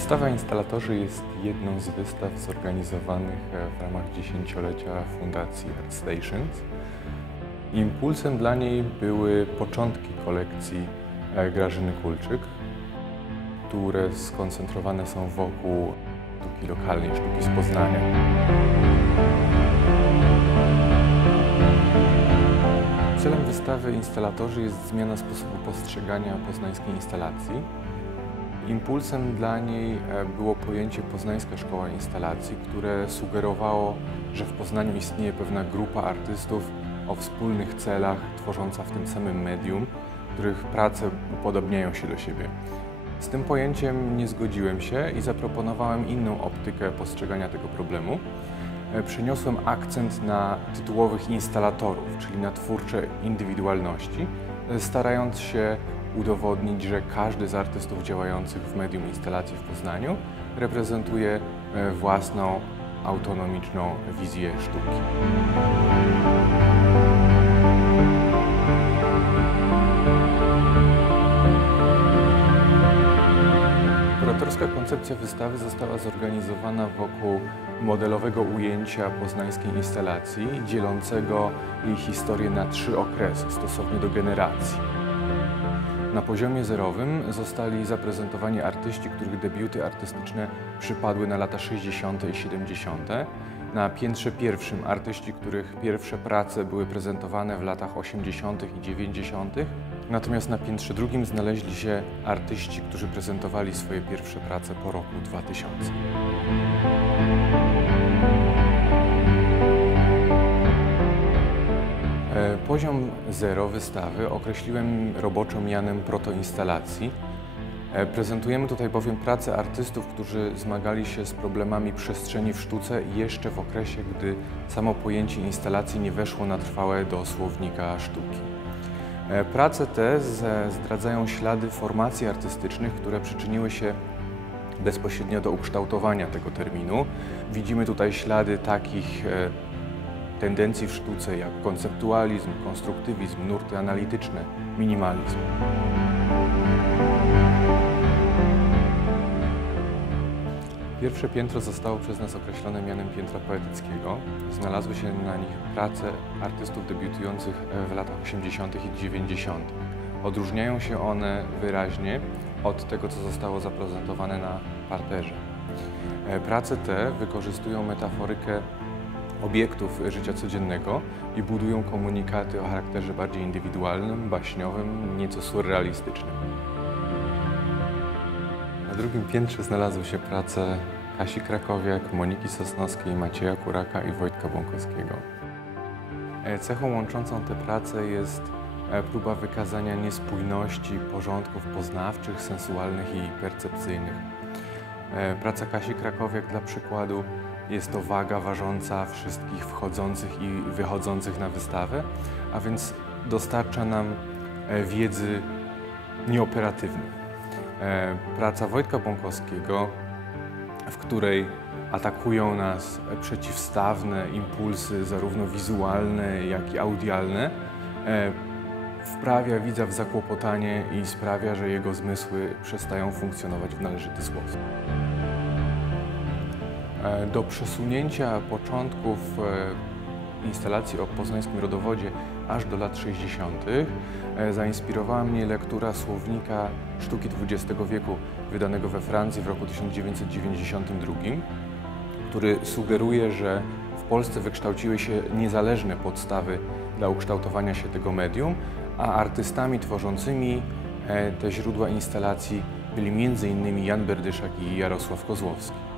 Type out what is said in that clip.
Wystawa Instalatorzy jest jedną z wystaw zorganizowanych e, w ramach dziesięciolecia Fundacji ArtStations. Impulsem dla niej były początki kolekcji e, Grażyny Kulczyk, które skoncentrowane są wokół sztuki lokalnej, sztuki z Poznania. Celem wystawy Instalatorzy jest zmiana sposobu postrzegania poznańskiej instalacji. Impulsem dla niej e, było pojęcie Poznańska Szkoła Instalacji, które sugerowało, że w Poznaniu istnieje pewna grupa artystów o wspólnych celach, tworząca w tym samym medium, których prace upodobniają się do siebie. Z tym pojęciem nie zgodziłem się i zaproponowałem inną optykę postrzegania tego problemu. E, przeniosłem akcent na tytułowych instalatorów, czyli na twórcze indywidualności, e, starając się udowodnić, że każdy z artystów działających w medium instalacji w Poznaniu reprezentuje e, własną, autonomiczną wizję sztuki. Kuratorska koncepcja wystawy została zorganizowana wokół modelowego ujęcia poznańskiej instalacji, dzielącego jej historię na trzy okresy, stosownie do generacji. Na poziomie zerowym zostali zaprezentowani artyści, których debiuty artystyczne przypadły na lata 60. i 70. Na piętrze pierwszym artyści, których pierwsze prace były prezentowane w latach 80. i 90. Natomiast na piętrze drugim znaleźli się artyści, którzy prezentowali swoje pierwsze prace po roku 2000. poziom zero wystawy określiłem roboczo mianem protoinstalacji. E, prezentujemy tutaj bowiem pracę artystów, którzy zmagali się z problemami przestrzeni w sztuce jeszcze w okresie, gdy samo pojęcie instalacji nie weszło na trwałe do słownika sztuki. E, prace te zdradzają ślady formacji artystycznych, które przyczyniły się bezpośrednio do ukształtowania tego terminu. Widzimy tutaj ślady takich tendencji w sztuce jak konceptualizm, konstruktywizm, nurty analityczne, minimalizm. Pierwsze piętro zostało przez nas określone mianem piętra poetyckiego. Znalazły się na nich prace artystów debiutujących w latach 80. i 90. Odróżniają się one wyraźnie od tego, co zostało zaprezentowane na parterze. E, prace te wykorzystują metaforykę obiektów życia codziennego i budują komunikaty o charakterze bardziej indywidualnym, baśniowym, nieco surrealistycznym. Na drugim piętrze znalazły się prace Kasi Krakowiak, Moniki Sosnowskiej, Macieja Kuraka i Wojtka Bąkowskiego. E, cechą łączącą te prace jest e, próba wykazania niespójności porządków poznawczych, sensualnych i percepcyjnych. E, praca Kasi Krakowiak dla przykładu jest to waga ważąca wszystkich wchodzących i wychodzących na wystawę, a więc dostarcza nam e, wiedzy nieoperatywnej. E, praca Wojtka Bąkowskiego, w której atakują nas przeciwstawne impulsy, zarówno wizualne, jak i audialne, e, wprawia widza w zakłopotanie i sprawia, że jego zmysły przestają funkcjonować w należyty sposób. E, do przesunięcia początków e, instalacji o poznańskim rodowodzie aż do lat 60. E, zainspirowała mnie lektura słownika sztuki XX wieku wydanego we Francji w roku 1992, który sugeruje, że w Polsce wykształciły się niezależne podstawy dla ukształtowania się tego medium, a artystami tworzącymi te źródła instalacji byli m.in. Jan Berdyszak i Jarosław Kozłowski.